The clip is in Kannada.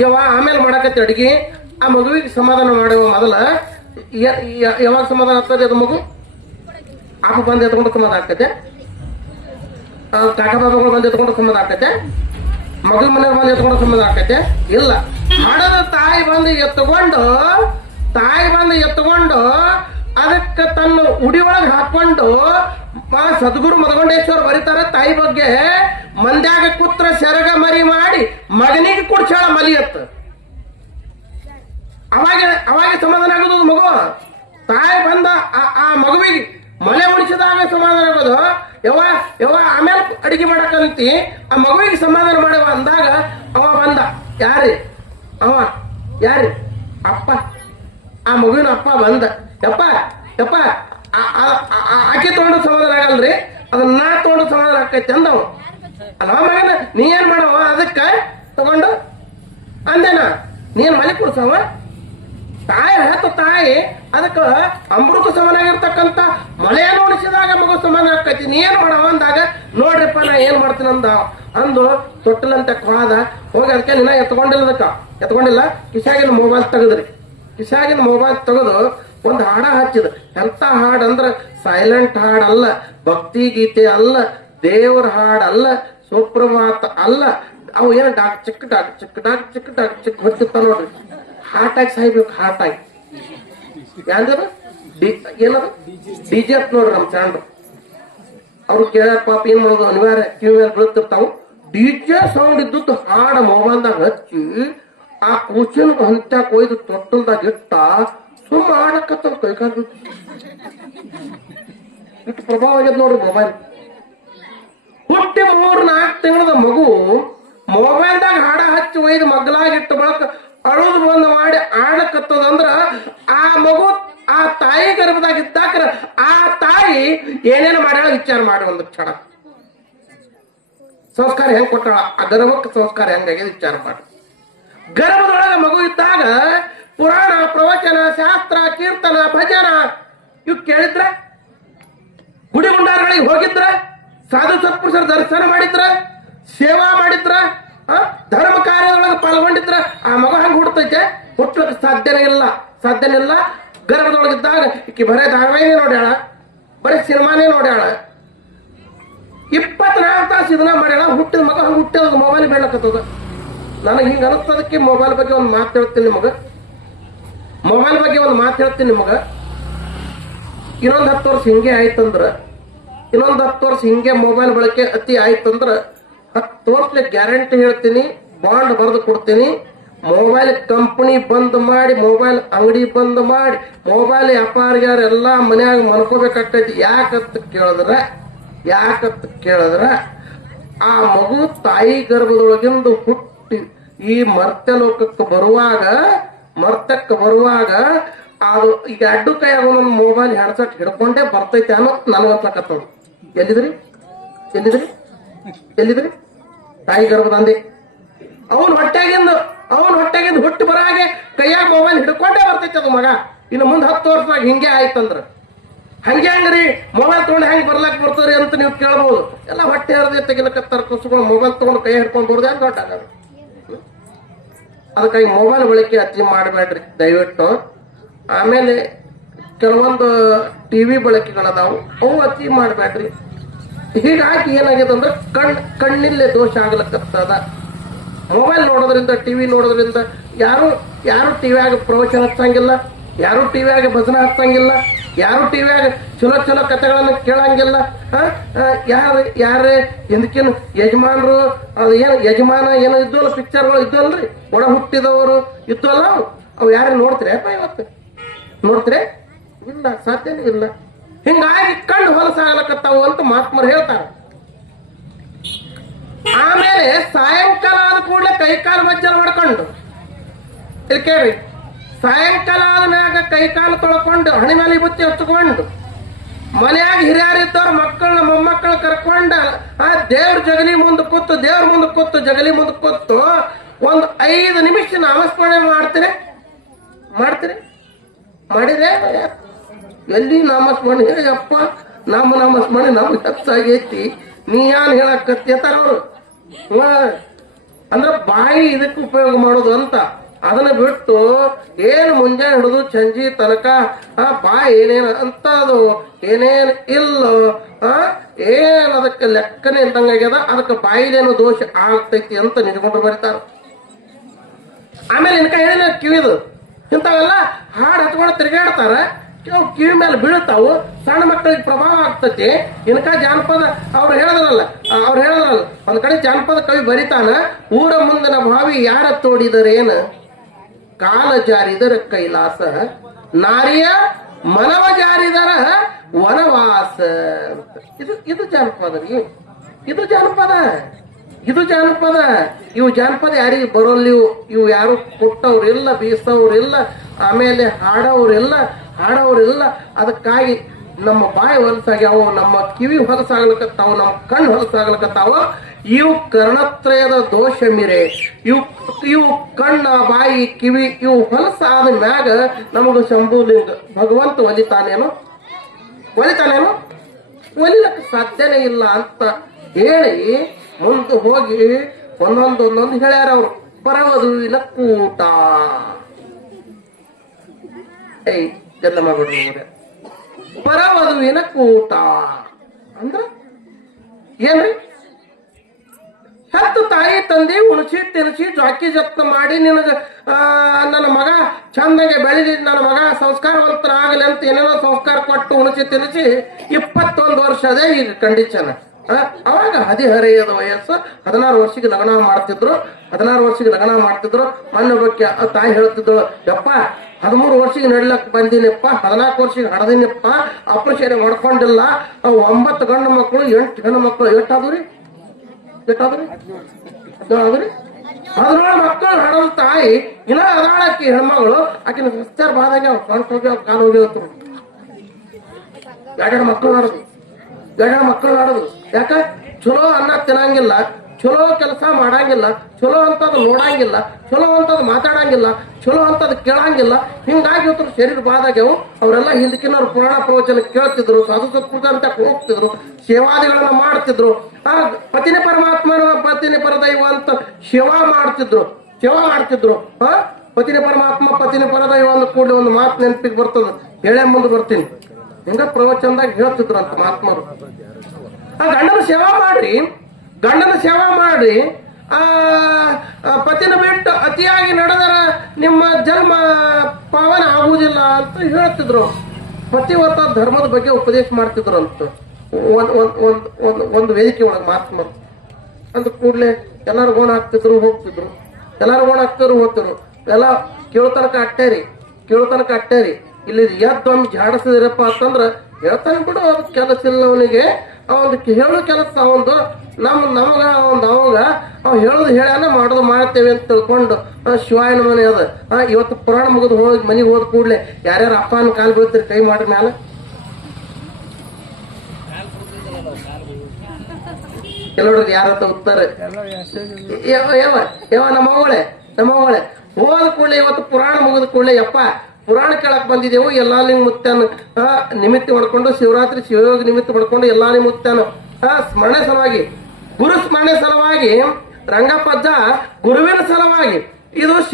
ಯವ್ವ, ಆಮೇಲೆ ಮಾಡಕತ್ತೆ ಅಡಿಗೆ. ಆ ಮಗುವಿಗೆ ಸಮಾಧಾನ ಮಾಡುವ ಮೊದಲ ಯಾವಾಗ ಸಮಾಧಾನ ಆಗ್ತದೆ ಅದು ಮಗು? ಅಪ್ಪ ಬಂದು ಎತ್ಕೊಂಡು ಸಮಾಧಾನ ಆಗ್ತೈತೆ. ಕಾಕ ಬಾಬಾಗಳು ಬಂದು ಎತ್ಕೊಂಡು ಸಮಾಧಾನ ಆಗ್ತೈತೆ. ಮಗಳ ಮನೆಯವ್ರು ಬಂದು ಎತ್ಕೊಂಡು ಸಮಾಧಾನ ಆಗ್ತೈತೆ. ಇಲ್ಲ. ಮಾಡದ ತಾಯಿ ಬಂದು ಎತ್ತುಕೊಂಡು ತಾಯಿ ಬಂದು ಎತ್ತುಕೊಂಡು ಅದಕ್ಕೆ ತನ್ನ ಉಡಿ ಒಳಗೆ ಹಾಕೊಂಡು ಸದ್ಗುರು ಮದಗೊಂಡೇಶ್ವರ ಬರೀತಾರೆ ತಾಯಿ ಬಗ್ಗೆ. ಮಂದ್ಯಾಗ ಕುತ್ರ ಸೆರಗ ಮರಿ ಮಾಡಿ ಮಗನಿಗೆ ಕುಡ್ಸಾಳ ಮಲಿಯತ್ತ ಅವಾಗ ಅವಾಗ ಸಮಾಧಾನ ಆಗೋದು ಮಗು? ತಾಯಿ ಬಂದ ಆ- ಮಗುವಿಗೆ ಮಲೆ ಉಳಿಸಿದಾಗ ಸಮಾಧಾನ ಆಗೋದು. ಯವ ಯವ ಆಮೇಲೆ ಅಡಿಗೆ ಮಾಡಕಂತಿ. ಆ ಮಗುವಿಗೆ ಸಮಾಧಾನ ಮಾಡವ ಅಂದಾಗ ಅವ ಬಂದ. ಯಾರಿ? ಅವ. ಯಾರಿ? ಅಪ್ಪ. ಆ ಮಗುವಿನ ಅಪ್ಪ ಬಂದ. ಯಪ್ಪ ಯಪ್ಪ ಆಕೆ ತಗೊಂಡು ಸಮಾಧಾನ ಆಗಲ್ರಿ? ಅದನ್ನ ನಾ ತಗೊಂಡು ಸಮಾಧಾನ ಆಕೈತಿ ಅಂದವ. ಮಗನ ನೀ ಏನ್ ಮಾಡವ? ಅದಕ್ಕ ತಗೊಂಡು ಅಂದೇನ? ನೀನ್ ಮನೆ ಕೊಡ್ಸವ? ತಾಯಿ ಹತ್ತು ತಾಯಿ, ಅದಕ್ಕ ಅಮೃತ ಸಮನಾಗಿರ್ತಕ್ಕಂತ ಮಳೆಯನ್ನು ನೋಡಿಸಿದಾಗ ಮಗು ಸಮಾನ ಆಕೈತಿ ನೀ ಏನ್ ಮಾಡವ ಅಂದಾಗ, ನೋಡ್ರಿಪ್ಪ ನಾ ಏನ್ ಮಾಡ್ತೀನಿ ಅಂದ. ಅಂದು ತೊಟ್ಟಲಂತ ಕಾದ ಹೋಗಿ ಅದಕ್ಕೆ ನಿನ್ನ ಎತ್ಕೊಂಡಿಲ್ಲ ಅದಕ್ಕ ಎತ್ಕೊಂಡಿಲ್ಲ? ಕಿಶಾಗಿನ ಮೊಬೈಲ್ ತೆಗೆದ್ರಿ. ಕಿಶಾಗಿನ ಮೊಬೈಲ್ ತೆಗೆದು ಒಂದು ಹಾಡ ಹಚ್ಚಿದ ಎಂತ ಹಾಡ್ ಅಂದ್ರ ಸೈಲೆಂಟ್ ಹಾಡ್ ಅಲ್ಲ ಭಕ್ತಿ ಗೀತೆ ಅಲ್ಲ, ದೇವ್ರ ಹಾಡ್ ಅಲ್ಲ ಸುಪ್ರಭಾತ ಅಲ್ಲ. ಅವು ಏನು ಡಾಕ್ ಚಿಕ್ಕ ಡಾಕ್ ಚಿಕ್ಕ ಡಾಕ್ ಚಿಕ್ಕ ಡಾಕ್ ಚಿಕ್ಕ ಹೊತ್ತಿರ್ತಾವ ನೋಡ್ರಿ. ಹಾರ್ಟ್ ಆಗಿ ಸಾಯ್ಬೇಕು ಹಾರ್ಟ್ ಆಗಿ ಯಾರು ಏನದು? ಡಿ ಜೆ ಅಂತ ನೋಡ್ರಿ ನಮ್ಮ ಚಾಂಡ್ ಅವ್ರು ಕೇಳ ಪಾಪ ಏನ್ ಮಾಡೋದು? ಅನಿವಾರ್ಯ ಕಿವಿ ಮೇಲೆ ಡಿ ಜೆ ಸೌಂಡ್ ಇದ್ದದ್ದು ಹಾಡ ಮೊಬೈಲ್ದಾಗ ಹಚ್ಚಿ, ಆ ಕೂಚಿನ ಹಂತ ಒಯ್ದು ತೊಟ್ಟಲ್ದಾಗ ಇಟ್ಟ, ಸುಮ್ಮ ಆಡಕತ್ತ ಇಟ್ಟು ಪ್ರಭಾವ ಆಗ್ಯದ ನೋಡ್ರಿ ಮೊಬೈಲ್. ಹುಟ್ಟಿ ಮೂರ್ ನಾಲ್ಕು ತಿಂಗಳದ ಮಗು ಮೊಬೈಲ್ದಾಗ ಹಾಡ ಹಚ್ಚಿ ಒಯ್ದು ಮಗ್ಲಾಗಿಟ್ಟು ಬಳಕ ಅಳುದು ಬಂದು ಮಾಡಿ ಆಡಕತ್ತದಂದ್ರ ಆ ಮಗು ಆ ತಾಯಿ ಗರ್ಭದಾಗ ಇದ್ದಾಕ ಆ ತಾಯಿ ಏನೇನು ಮಾಡ್ಯಾಳ ವಿಚಾರ ಮಾಡಿ ಒಂದು ಕ್ಷಣ. ಸಂಸ್ಕಾರ ಹೆಂಗ್ ಕೊಟ್ಟಾಳ? ಆ ಗರ್ಭಕ್ಕೆ ಸಂಸ್ಕಾರ ಹೆಂಗಾಗ್ಯದ ವಿಚಾರ ಮಾಡಿ. ಗರ್ಭದೊಳಗ ಮಗು ಇದ್ದಾಗ ಪುರಾಣ, ಪ್ರವಚನ, ಶಾಸ್ತ್ರ, ಕೀರ್ತನ, ಭಜನ ಇವ್ ಕೇಳಿದ್ರೆ? ಗುಡಿ ಗುಂಡಾರಗಳಿಗೆ ಹೋಗಿದ್ರ? ಸಾಧು ಸತ್ಪುರುಷರ ದರ್ಶನ ಮಾಡಿದ್ರ, ಸೇವಾ ಮಾಡಿದ್ರ ಧರ್ಮ ಕಾರ್ಯದೊಳಗೆ ಪಾಲ್ಗೊಂಡಿದ್ರ, ಆ ಮಗ ಹಂಗ ಹುಡ್ತೈತೆ? ಹುಟ್ಟಲಿಕ್ಕೆ ಸಾಧ್ಯನೇ ಇಲ್ಲ ಸಾಧ್ಯನೇ ಇಲ್ಲ. ಗರ್ಭದೊಳಗಿದ್ದಾಗ ಈಕಿ ಬರೇ ಧಾರಾವಾಹಿನೇ ನೋಡ್ಯಾಳ, ಬರೀ ಸಿನಿಮಾನೇ ನೋಡ್ಯಾಳ. ಇಪ್ಪತ್ನಾಲ್ಕು ತಾಸು ಇದನ್ನ ಮಾಡ್ಯಾಳ, ಹುಟ್ಟಿದ ಮಗ ಹಂಗ ಹುಟ್ಟಿದ ಮೊಬೈಲ್ ಬೇಡಕತ್ತದ ನನಗೆ ಹಿಂಗ ಅನಿಸ್ತದಕ್ಕೆ ಮೊಬೈಲ್ ಬಗ್ಗೆ ಒಂದು ಮಾತು ಹೇಳ್ತೀನಿ ನಿಮಗೆ. ಮೊಬೈಲ್ ಬಗ್ಗೆ ಒಂದು ಮಾತು ಹೇಳ್ತೀನಿ ನಿಮಗೆ. ಇನ್ನೊಂದು ಹತ್ತು ವರ್ಷ ಹಿಂಗೆ ಆಯ್ತಂದ್ರ ಇನ್ನೊಂದು ಹತ್ತು ವರ್ಷ ಹಿಂಗೆ ಮೊಬೈಲ್ ಬಳಕೆ ಅತಿ ಆಯ್ತಂದ್ರ ಹತ್ತು ವರ್ಷ ಗ್ಯಾರಂಟಿ ಹೇಳ್ತೀನಿ ಬಾಂಡ್ ಬರೆದು ಕೊಡ್ತೀನಿ. ಮೊಬೈಲ್ ಕಂಪನಿ ಬಂದ್ ಮಾಡಿ ಮೊಬೈಲ್ ಅಂಗಡಿ ಬಂದ್ ಮಾಡಿ ಮೊಬೈಲ್ ವ್ಯಾಪಾರಿಗಾರ ಎಲ್ಲಾ ಮನ್ಯಾಗ ಮಲ್ಕೋಬೇಕಾಗ್ತೈತಿ. ಯಾಕಂತ ಕೇಳಿದ್ರ ಯಾಕಂತ ಕೇಳಿದ್ರ, ಆ ಮಗು ತಾಯಿ ಗರ್ಭದೊಳಗಿಂದ ಹುಟ್ಟಿ ಈ ಮರ್ತ್ಯ ಲೋಕಕ್ಕೆ ಬರುವಾಗ ಮರ್ತ್ಯಕ್ಕೆ ಬರುವಾಗ ಅದು ಈಗ ಅಡ್ಡು ಕೈ ಒಂದು ಮೊಬೈಲ್ ಹೆಡ್ಸೆಟ್ ಹಿಡ್ಕೊಂಡೇ ಬರ್ತೈತೆ ಅನ್ನೋ ನನಗತ್ಲಕತ್ತವ ಎಲ್ಲಿದ್ರಿ ಎಲ್ಲಿದ್ರಿ ಎಲ್ಲಿದ್ರಿ ತಾಯಿ ಗರ್ಭದಂದೆ ಅವನು ಹೊಟ್ಟೆಗಿಂದು ಅವನು ಹೊಟ್ಟೆಗಿಂದು ಹುಟ್ಟು ಬರಾಗೆ ಕೈಯಾಗ ಮೊಬೈಲ್ ಹಿಡ್ಕೊಂಡೇ ಬರ್ತೈತೆ ಅದು ಮಗ. ಇನ್ನು ಮುಂದೆ ಹತ್ತು ವರ್ಷದಾಗ ಹಿಂಗೆ ಆಯ್ತಂದ್ರ. ಹಂಗೆ ಹಂಗ್ರಿ ಮೊಬೈಲ್ ತಗೊಂಡು ಹೆಂಗ್ ಬರ್ಲಾಕ್ ಬರ್ತದ್ರಿ ಅಂತ ನೀವು ಕೇಳ್ಬೋದು. ಎಲ್ಲ ಹೊಟ್ಟೆ ಹರಿದೆ ತೆಗಿಲಕತ್ತಾರ ಕುಸ್ಕೊಂಡು ಮೊಬೈಲ್ ತಗೊಂಡು ಕೈ ಹಿಡ್ಕೊಂಡು ಬರೋದು ಅಂತ ದೊಡ್ಡ ಅದಕ್ಕಾಗಿ ಮೊಬೈಲ್ ಬಳಕೆ ಅತಿ ಮಾಡಬೇಡ್ರಿ. ದಯವಿಟ್ಟು. ಆಮೇಲೆ ಕೆಲವೊಂದು ಟಿವಿ ಬಳಕೆಗಳದಾವು, ಅವು ಅತಿ ಮಾಡಬೇಡ್ರಿ. ಹೀಗಾಗಿ ಏನಾಗಿದೆ ಅಂದ್ರೆ ಕಣ್, ಕಣ್ಣಿಲ್ಲೇ ದೋಷ ಆಗ್ಲಕ್ಕತ್ತದ ಮೊಬೈಲ್ ನೋಡೋದ್ರಿಂದ ಟಿವಿ ನೋಡೋದ್ರಿಂದ ಯಾರು ಯಾರು ಟಿವಿಯಾಗ ಪ್ರವಚನ ಹಚ್ಚಂಗಿಲ್ಲ, ಯಾರು ಟಿವಿಯಾಗ ಭಜನ ಹಚ್ಚಂಗಿಲ್ಲ, ಯಾರು ಟಿವಿಯಾಗ ಚಲೋ ಚಲೋ ಕಥೆಗಳನ್ನು ಕೇಳಂಗಿಲ್ಲ ಯಾರು, ಯಾರೇ ಎಂದಕ್ಕೇನು ಯಜಮಾನರು, ಅದು ಏನು ಯಜಮಾನ ಏನೋ ಇದ್ದವಲ್ಲ ಪಿಕ್ಚರ್ಗಳು ಇದ್ದವಲ್ರಿ ಒಡ ಹುಟ್ಟಿದವರು ಇದ್ದವಲ್ಲ ಅವು ಯಾರು ನೋಡ್ತೀರಿ ಇವತ್ತು? ನೋಡ್ತೀರಿ ಇಲ್ಲ ಸಾಧ್ಯನೂ ಇಲ್ಲ. ಹಿಂಗಾಗಿ ಕಣ್ಣು ಹೊಲಸಾಗಲಕತ್ತಾವು ಅಂತ ಮಹಾತ್ಮರು ಹೇಳ್ತಾರೆ. ಆಮೇಲೆ ಸಾಯಂಕಾಲ ಆದ ಕೂಡಲೇ ಕೈಕಾಲು ಮಜ್ಜಲ್ ಹೊಡ್ಕೊಂಡು, ಇಲ್ಲಿ ಕೇಳಿ ಸಾಯಂಕಾಲ ಆದ ಮ್ಯಾಗ ಕೈಕಾಲು ತೊಳ್ಕೊಂಡು ಹಣಿ ಮೇಲೆ ಬುತ್ತಿ ಹಚ್ಕೊಂಡು, ಮನೆಯಾಗ ಹಿರಿಯರಿದ್ದವ್ರ ಮಕ್ಕಳನ್ನ ಮೊಮ್ಮಕ್ಕಳ ಕರ್ಕೊಂಡ ಆ ದೇವ್ರ ಜಗಲಿ ಮುಂದೆ ಕೂತು, ದೇವ್ರ ಮುಂದೆ ಕೂತು, ಜಗಲಿ ಮುಂದೆ ಕೂತು ಒಂದು ಐದು ನಿಮಿಷ ನಾಮಸ್ಮರಣೆ ಮಾಡ್ತೀರಿ? ಮಾಡ್ತೀರಿ? ಮಾಡಿದ್ರೆ? ಎಲ್ಲಿ ನಾಮಸ್ಮರಣೆ ಹೇಳಪ್ಪ ನಾಮ ನಾಮಸ್ಮರಣೆ ನಮ್ಗೆ ಹೆಚ್ಚಾಗೈತಿ ನೀ ಯಾನ್ ಹೇಳಕತ್ತಿ ಅವರು. ಅಂದ್ರೆ ಬಾಯಿ ಇದಕ್ಕೆ ಉಪಯೋಗ ಮಾಡೋದು ಅಂತ. ಅದನ್ನ ಬಿಟ್ಟು ಏನು ಮುಂಜಾನೆ ಹಿಡಿದು ಚಂಜಿ ತನಕ, ಆ, ಬಾಯಿ ಏನೇನು ಅಂತ ಅದು ಏನೇನು ಇಲ್ಲೋ, ಆ, ಏನ್ ಅದಕ್ಕೆ ಲೆಕ್ಕನೇ ಇದ್ದಂಗಾಗ್ಯದ ಅದಕ್ಕೆ ಬಾಯಿಲೇನು ದೋಷ ಆಗ್ತೈತಿ ಅಂತ ನಿಜಗೊಂಡು ಬರೀತಾರ. ಆಮೇಲೆ ಇನ್ಕ ಹೇಳಿನ ಕಿವಿದು, ಇಂಥವೆಲ್ಲ ಹಾಡು ಹತ್ಕೊಂಡು ತಿರುಗಾಡ್ತಾರ. ಅವು ಕಿವಿ ಮೇಲೆ ಬೀಳ್ತಾವು ಸಣ್ಣ ಮಕ್ಕಳಿಗೆ ಪ್ರಭಾವ ಆಗ್ತತಿ. ಇನ್ಕ ಜಾನಪದ, ಅವ್ರು ಹೇಳದ್ರಲ್ಲ ಅವ್ರು ಹೇಳದ್ರಲ್ಲ, ಒಂದ್ ಕಡೆ ಜಾನಪದ ಕವಿ ಬರಿತಾನ, ಊರ ಮುಂದಿನ ಭಾವಿ ಯಾರ ತೋಡಿದರೇನ? ಕಾಲ ಜಾರಿದರ ಕೈಲಾಸ, ನಾರಿಯ ಮನವ ಜಾರಿದರ ವನವಾಸ. ಇದು ಇದು ಜಾನಪದ ರೀ. ಇದು ಜಾನಪದ. ಇದು ಜಾನಪದ. ಇವು ಜಾನಪದ ಯಾರಿಗೆ ಬರೋಲ್ಲಿವು ಇವು. ಯಾರು ಕೊಟ್ಟವ್ರಿಲ್ಲ, ಬೀಸವ್ರಿಲ್ಲ, ಆಮೇಲೆ ಹಾಡೋರಿಲ್ಲ ಹಾಡೋರಿಲ್ಲ ಅದಕ್ಕಾಗಿ ನಮ್ಮ ಬಾಯಿ ಹೊಲಸಾಗ್ಯಾವ ನಮ್ಮ ಕಿವಿ ಹೊಲಸಾಗ್ಲಕತ್ತಾವ ನಮ್ಮ ಕಣ್ಣು ಹೊಲಸಾಗ್ಲಕತ್ತಾವ ಇವು ಕರ್ಣತ್ರಯದ ದೋಷ ಮಿರೆ ಇವು ಇವು ಕಣ್ಣ, ಬಾಯಿ, ಕಿವಿ, ಇವು ಹೊಲಸಾದ ಮ್ಯಾಗ ನಮಗ ಶಂಭುಲಿಂಗ ಭಗವಂತ ಒಲಿತಾನೇನು? ಒಲಿತಾನೇನು? ಒಲಿಲಕ್ಕೆ ಸಾಧ್ಯನೇ ಇಲ್ಲ ಅಂತ ಹೇಳಿ ಮುಂದೆ ಹೋಗಿ ಒಂದೊಂದು ಒಂದೊಂದು ಹೇಳ್ಯಾರ ಅವರು. ಪರವಧುವಿನ ಕೂಟ ಮಾಡ್ಬಿಡ್ರಿ ಇವ್ರೆ. ಪರವಧುವಿನ ಕೂಟ ಅಂದ್ರ? ಏನ್ರಿ? ಹತ್ತು ತಾಯಿ ತಂದಿ ಉಣಸಿ ತಿನ್ಸಿ ಜಾಕಿ ಜಪ್ತ ಮಾಡಿ ನಿನಗ ನನ್ನ ಮಗ ಚಂದಗೆ ಬೆಳಿಲಿ ನನ್ನ ಮಗ ಸಂಸ್ಕಾರವಂತನಾಗಲಿ ಅಂತ ಏನೇನೋ ಸಂಸ್ಕಾರ ಕೊಟ್ಟು ಉಣಸಿ ತಿನ್ನಿಸಿ ಇಪ್ಪತ್ತೊಂದು ವರ್ಷದೇ ಈಗ ಕಂಡೀಷನ್ ಅವಾಗ ಹದಿಹರೆಯದ ವಯಸ್ಸು. ಹದಿನಾರು ವರ್ಷಕ್ಕೆ ಲಗ್ನ ಮಾಡ್ತಿದ್ರು. ಹದಿನಾರು ವರ್ಷಕ್ಕೆ ಲಗ್ನ ಮಾಡ್ತಿದ್ರು. ಮೊನ್ನೆ ಬಗ್ಗೆ ತಾಯಿ ಹೇಳ್ತಿದ್ರು ಯಪ್ಪ ಹದಿಮೂರು ವರ್ಷಕ್ಕೆ ನಡ್ಲಕ್ ಬಂದಿನಪ್ಪ ಹದಿನಾಲ್ಕು ವರ್ಷಕ್ಕೆ ಹಡದಿನಪ್ಪ ಆಪರೇಷನ್ ಮಾಡ್ಕೊಂಡಿಲ್ಲ. ಆ, ಒಂಬತ್ತು ಗಂಡು ಮಕ್ಕಳು ಎಂಟು ಗಂಡು ಮಕ್ಕಳು ಎಷ್ಟಾದ್ರಿ? ಎಷ್ಟಾದ್ರಿ? ಎಷ್ಟಾದ್ರಿ? ಹದಿನೇಳು ಮಕ್ಕಳು ಹಡದ ತಾಯಿ ಇನ್ನ ಹದಿನಾಳಕ್ಕೆ ಹೆಣ್ಮಗಳು. ಆಕಿನ ವಿಸ್ತಾರ ಬಾದಾಗ ಕಣ್ ಹೋಗಿ ಕಾಲು ಹೋಗಿ ಹೋಗ್ತರು ಎರಡೆರಡು ಮಕ್ಕಳು ನಾಡದು. ಎರಡೆರಡು ಮಕ್ಕಳು ನಾಡದು. ಯಾಕ? ಚಲೋ ಅನ್ನ ತಿನ್ನಂಗಿಲ್ಲ. ಚಲೋ ಕೆಲಸ ಮಾಡಂಗಿಲ್ಲ, ಚಲೋ ಅಂತದ್ ನೋಡಂಗಿಲ್ಲ, ಚಲೋ ಅಂತದ್ ಮಾತಾಡಂಗಿಲ್ಲ, ಚಲೋ ಅಂತದ್ ಕೇಳಂಗಿಲ್ಲ. ಹಿಂಗಾಗಿ ಇವತ್ತು ಶರೀರ ಬಾದಾಗ್ಯವು ಅವರೆಲ್ಲ ಹಿಂದಕ್ಕಿನವ್ರು ಪುರಾಣ ಪ್ರವಚನ ಕೇಳ್ತಿದ್ರು, ಸಾಧು ಸತ್ಪುರುಷ ಅಂತ ಹೋಗ್ತಿದ್ರು, ಸೇವಾದಿಗಳನ್ನ ಮಾಡ್ತಿದ್ರು. ಆ ಪತಿನಿ ಪರಮಾತ್ಮನ ಪತಿನೇ ಪರದೈವ ಅಂತ ಸೇವಾ ಮಾಡ್ತಿದ್ರು ಸೇವಾ ಮಾಡ್ತಿದ್ರು. ಆ ಪತಿನಿ ಪರಮಾತ್ಮ, ಪತಿನಿ ಪರದೈವ ಅಂದ ಕೂಡ ಒಂದು ಮಾತು ನೆನಪಿಗೆ ಬರ್ತದ. ಹೇಳೇ ಮುಂದೆ ಬರ್ತೀನಿ. ಹಿಂಗ ಪ್ರವಚನದಾಗ ಹೇಳ್ತಿದ್ರು ಅಂತ ಮಹಾತ್ಮರು ಆ ಗಂಡನ ಸೇವಾ ಮಾಡ್ರಿ. ಗಂಡನ ಸೇವಾ ಮಾಡಿ, ಆ ಪತಿನ ಬಿಟ್ಟು ಅತಿಯಾಗಿ ನಡೆದರ ನಿಮ್ಮ ಜನ್ಮ ಪಾವನ ಆಗುವುದಿಲ್ಲ ಅಂತ ಹೇಳ್ತಿದ್ರು. ಪತಿವರ್ತ ಧರ್ಮದ ಬಗ್ಗೆ ಉಪದೇಶ ಮಾಡ್ತಿದ್ರು ಅಂತ. ಒಂದ್ ಒಂದ್ ಒಂದ್ ಒಂದ್ ವೇದಿಕೆ ಒಳಗೆ ಮಾತು ಅಂತ ಕೂಡಲೇ ಎಲ್ಲರೂ ಓನ್ ಹಾಕ್ತಿದ್ರು ಹೋಗ್ತಿದ್ರು. ಎಲ್ಲರೂ ಓನ್ ಹಾಕ್ತಿದ್ರು ಹೋಗ್ತಿದ್ರು. ಎಲ್ಲ ಕೇಳ್ತನಕ ಅಟ್ಟೇರಿ ಕೇಳ್ತನಕ ಅಟ್ಟೇರಿ ಇಲ್ಲಿ ಎದ್ದೊಮ್ಮೆ ಜಾಡಿಸಿದ್ರಪ್ಪ ಅಂತಂದ್ರೆ ಹೇಳ್ತಾನೆ ಬಿಡು ಕೆಲಸ ಇಲ್ಲ ಅವನಿಗೆ ಅವನ್ ಹೇಳೋ ಕೆಲಸ ಅವಂದು ನಮ್ಮ ನಮಗ ಒಂದು ಅವಾಗ ಅವ್ ಹೇಳೋದು ಹೇಳ್ಯಾನ ಮಾಡೋದು ಮಾಡ್ತೇವೆ ಅಂತ ತಿಳ್ಕೊಂಡು ಶಿವಾಯನ ಮನೆ ಅದ. ಇವತ್ತು ಪುರಾಣ ಮುಗಿದು ಹೋಗಿ ಮನೆಗೆ ಹೋದ ಕೂಡಲೇ ಯಾರ್ಯಾರು ಅಪ್ಪನ ಕಾಲು ಬೀಳ್ತೀರಿ ಕೈ ಮಾಡ್ರಿ ಮ್ಯಾಲ. ಕೆಲವ್ರಿಗೆ ಯಾರಂತ ಉತ್ತರ? ಯಾವ ಯಾವ ನಮ್ಮ ಮಗಳೇ ನಮ್ಮ ಮಗಳೇ ಹೋದ ಕೂಡಲೇ ಇವತ್ತು ಪುರಾಣ ಮುಗಿದ ಕೂಡಲೇ, ಯಪ್ಪ ಪುರಾಣ ಕೇಳಕ್ ಬಂದಿದ್ದೆವು ಎಲ್ಲಾ ಲಿಂಗ ಮುತ್ತಾನ ನಿಮಿತ್ತ ಮಾಡ್ಕೊಂಡು ಶಿವರಾತ್ರಿ ಶಿವಯೋಗ ನಿಮಿತ್ತ ಮಾಡ್ಕೊಂಡು ಎಲ್ಲಾ ಲಿಂಗ ಮುತ್ತಾನ. ಸ್ಮರಣೆ ಸಲುವಾಗಿ, ಗುರು ಸ್ಮರಣೆ ಸಲುವಾಗಿ ರಂಗಪದ್ದ ಗುರುವಿನ ಸಲುವಾಗಿ, ಇದು